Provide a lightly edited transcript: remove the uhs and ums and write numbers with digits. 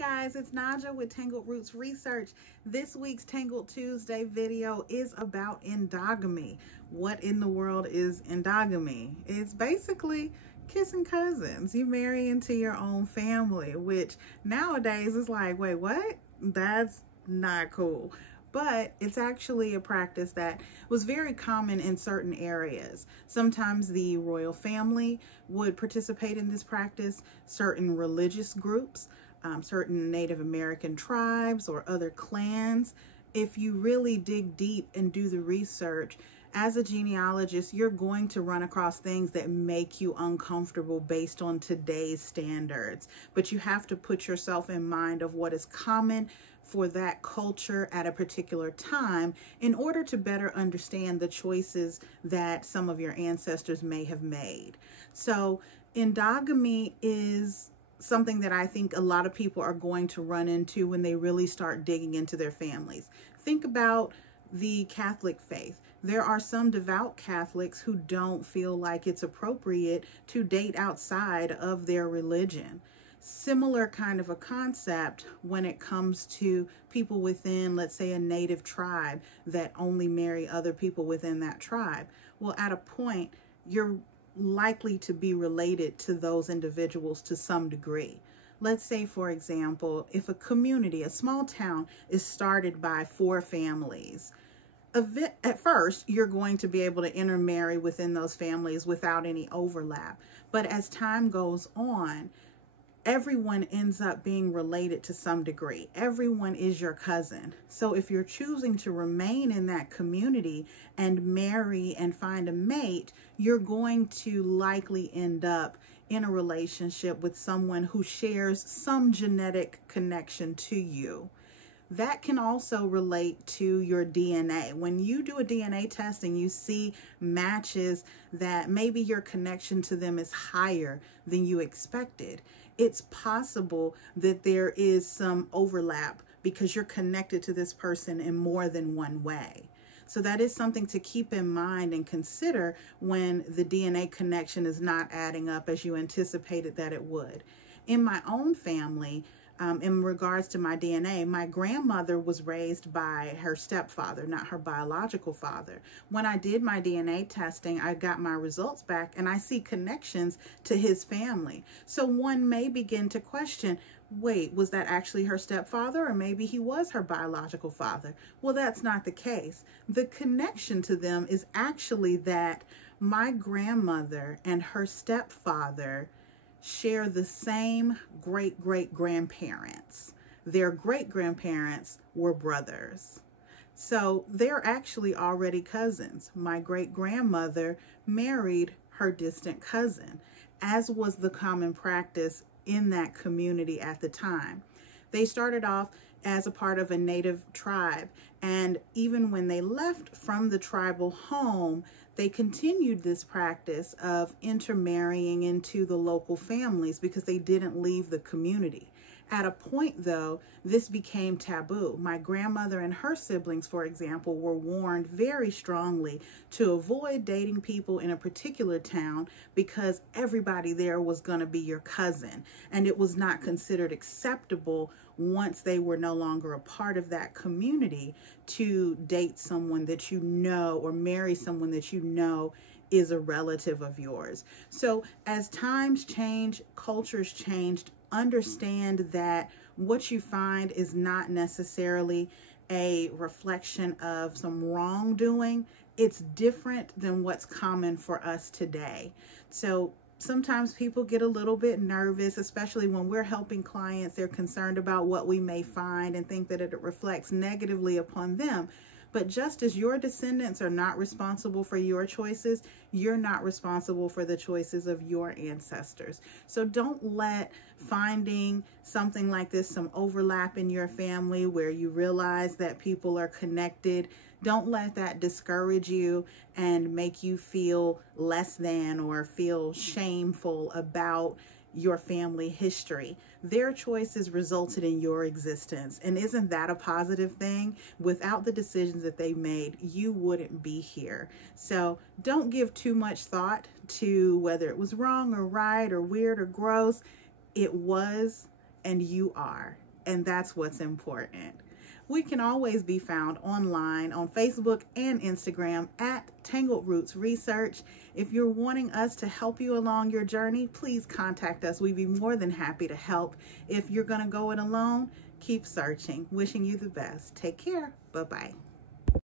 guys, it's Naja with Tangled Roots Research. This week's Tangled Tuesday video is about endogamy. What in the world is endogamy? It's basically kissing cousins. You marry into your own family, which nowadays is like, wait, what? That's not cool. But it's actually a practice that was very common in certain areas. Sometimes the royal family would participate in this practice, certain religious groups, certain Native American tribes or other clans. If you really dig deep and do the research, as a genealogist, you're going to run across things that make you uncomfortable based on today's standards. But you have to put yourself in mind of what is common for that culture at a particular time in order to better understand the choices that some of your ancestors may have made. So endogamy is something that I think a lot of people are going to run into when they really start digging into their families. Think about the Catholic faith. There are some devout Catholics who don't feel like it's appropriate to date outside of their religion. Similar kind of a concept when it comes to people within, let's say, a native tribe that only marry other people within that tribe. Well, at a point, you're likely to be related to those individuals to some degree. Let's say, for example, if a community, a small town, is started by 4 families, at first, you're going to be able to intermarry within those families without any overlap. But as time goes on, everyone ends up being related to some degree. Everyone is your cousin. So if you're choosing to remain in that community and marry and find a mate, you're going to likely end up in a relationship with someone who shares some genetic connection to you. That can also relate to your DNA. When you do a DNA test and you see matches that maybe your connection to them is higher than you expected, it's possible that there is some overlap because you're connected to this person in more than one way. So that is something to keep in mind and consider when the DNA connection is not adding up as you anticipated that it would. In my own family, in regards to my DNA, my grandmother was raised by her stepfather, not her biological father. When I did my DNA testing, I got my results back and I see connections to his family. So one may begin to question, wait, was that actually her stepfather, or maybe he was her biological father? Well, that's not the case. The connection to them is actually that my grandmother and her stepfather share the same great-great-grandparents. Their great-grandparents were brothers. So they're actually already cousins. My great-grandmother married her distant cousin, as was the common practice in that community at the time. They started off as a part of a native tribe, and even when they left from the tribal home, they continued this practice of intermarrying into the local families because they didn't leave the community. At a point, though, this became taboo. My grandmother and her siblings, for example, were warned very strongly to avoid dating people in a particular town because everybody there was going to be your cousin, and it was not considered acceptable once they were no longer a part of that community to date someone that you know or marry someone that you know is a relative of yours. So as times change, cultures changed, understand that what you find is not necessarily a reflection of some wrongdoing. It's different than what's common for us today. So sometimes people get a little bit nervous, especially when we're helping clients. They're concerned about what we may find and think that it reflects negatively upon them. But just as your descendants are not responsible for your choices, you're not responsible for the choices of your ancestors. So don't let finding something like this, some overlap in your family where you realize that people are connected, don't let that discourage you and make you feel less than or feel shameful about your family history. Their choices resulted in your existence. And isn't that a positive thing? Without the decisions that they made, you wouldn't be here. So don't give too much thought to whether it was wrong or right or weird or gross. It was, and you are. and that's what's important. We can always be found online on Facebook and Instagram at Tangled Roots Research. If you're wanting us to help you along your journey, please contact us. We'd be more than happy to help. If you're going to go it alone, keep searching. Wishing you the best. Take care. Bye-bye.